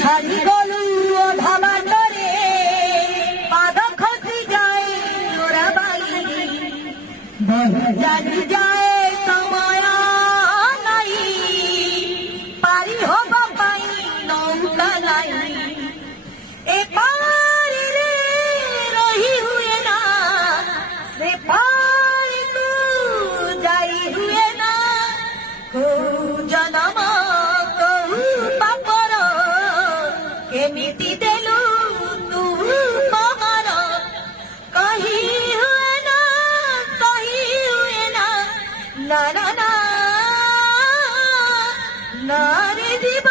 ছাড়ি গলু ধাবান্তরে পাদ খসি যায় ওরা বালি জানি যায় সময় নাই পারি হব পাই নৌকা নাই এ পারি রে রহি হুয়ে না সে পারি তু যাই হুয়ে না জনম एमिति देलु तू पहाड़ कहीं हुए ना ना ना ना रे जीवन।